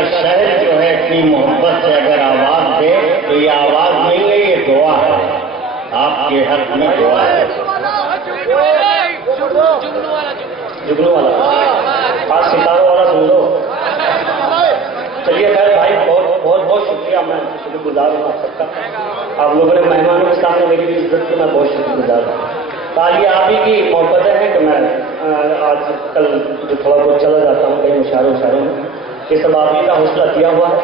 کا شہر جو ہے اتنی محبت سے اگر آواز دے تو یہ آواز نہیں ہے، یہ دعا ہے، آپ کے حق میں دعا ہے۔ جگنو والا آج ستاروں والا سن لو۔ چلیے خیر بھائی، بہت بہت بہت شکریہ، میں شکر گزار ہوں آپ سب کا۔ آپ لوگوں نے مہمانوں کے سامنے میری بھی عزت کی، میں بہت شکر گزار ہوں۔ یہ آپ ہی کی محبتیں ہیں کہ میں آج کل جو تھوڑا بہت چلا جاتا ہوں کئی مشاعروں میں، یہ سب آپ ہی کا حوصلہ دیا ہوا ہے،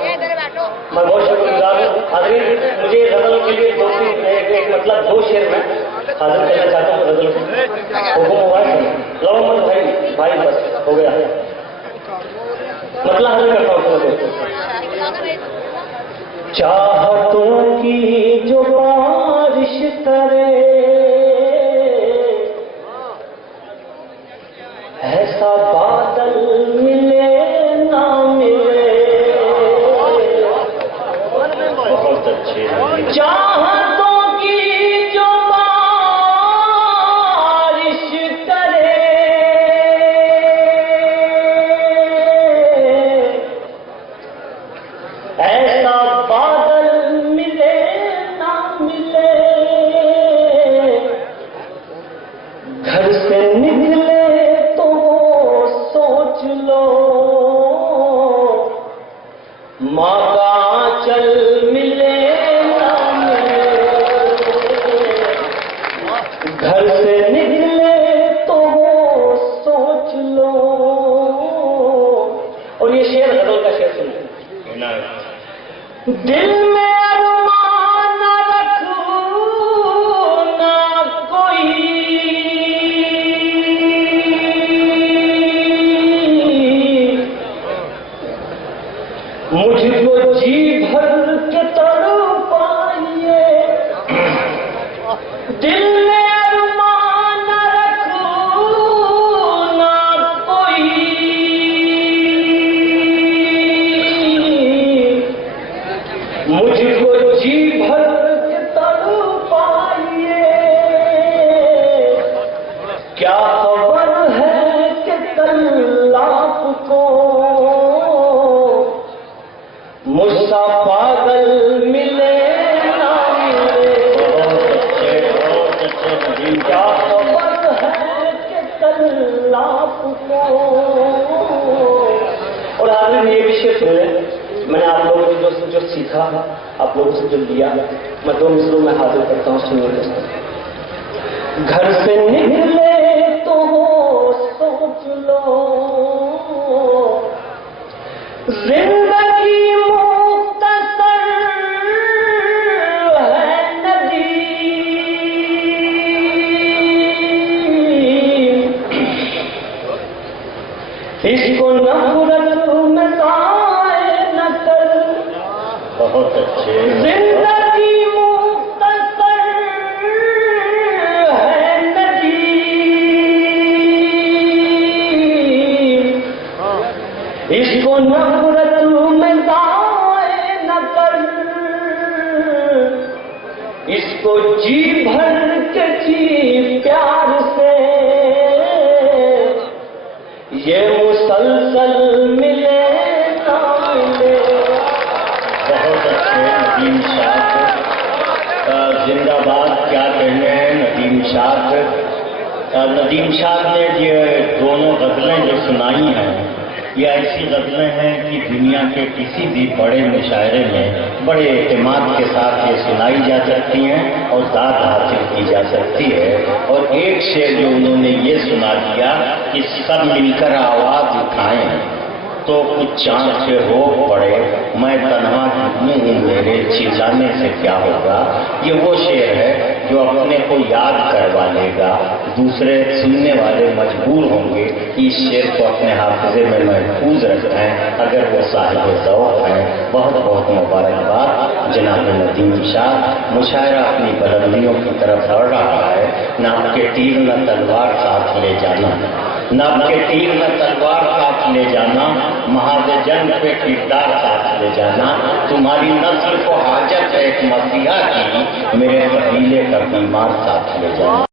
میں بہت شکر گزار ہوں۔ حاضرین، مجھے غزل کے لیے ایک مطلب 2 شعر میں حاضر کرنا چاہتا ہوں غزل کو۔ حکم ہوا ہے لو مت بھائی بس ہو گیا، مطلب حاضر کرتا ہوں۔ چاہتوں کی جو بارش کرے ایسا بادل ملے نہ ملے، بہت اچھے۔ چاہتوں کی جو بارش کرے ایسا بادل ملے نہ ملے، گھر سے نکلے تو سوچ لو، ماں کا آنچل ملے نہ ملے، گھر سے نکلے تو سوچ لو۔ اور یہ شعر غزل کا شعر سنیں۔ دل میں ارمان رکھو نہ کوئی، مجھ کو جی بھر کے تڑپائیے، دل میں ارمان رکھو نہ کوئی، مجھ کو جی بھر کے تڑپائیے، کیا خبر ہے کہ کل آپ کو مجھ سا پاگل ملے نہ ملے، کیا خبر ہے کہ کل آپ کو۔ اور آج میں یہ بھی شعر سنے، میں نے آپ لوگوں سے جو سیکھا، آپ لوگوں سے جو لیا، میں 2 مصروں میں حاضر کرتا ہوں، سنیے دوستوں۔ گھر سے نکلے تو سوچ لو، زندگی مختصر ہے ندی، اس کو نفرت میں ضائع نہ کر۔ بہت اچھے۔ زندگی مختصر ہے ندی، اس کو نفرت میں ضائع نہ کر، اس کو جی بھر کے جی پیار سے، یہ مسلسل ملے نہ ملے۔ بہت اچھے ندیم شاہ، زندہ باد، کیا کہنے ہیں ندیم شاہ۔ ندیم شاہ نے یہ دونوں غزلیں جو سنائی ہیں، یہ ایسی غزلیں ہیں کہ دنیا کے کسی بھی بڑے مشاعرے میں بڑے اعتماد کے ساتھ یہ سنائی جا سکتی ہیں اور ذات حاصل کی جا سکتی ہے۔ اور ایک شعر جو انہوں نے یہ سنا دیا کہ سب مل کر آواز اٹھائیں تو کچھ چاند سے ہو پڑے، میں تنہا کتنے ہوں میرے چلانے سے کیا ہوگا، یہ وہ شعر ہے جو اپنے کو یاد کروا لے گا، دوسرے سننے والے مجبور ہوں گے کہ اس شعر کو اپنے حافظے میں محفوظ رکھیں اگر وہ صاحب ذوق ہیں۔ بہت بہت مبارکباد جناب ندیم شاہ۔ مشاعرہ اپنی بلندیوں کی طرف بڑھ رہا ہے، نہ آپ کے تیر نہ تلوار ساتھ لے جانا، نہ آپ کے تیر نہ تلوار ساتھ لے جانا، محاذ جنگ پہ کردار ساتھ لے جانا، تمہاری نسل کو حاجت ہے ایک مسیحا کی، میرے قبیلے کا بیمار ساتھ لے جانا۔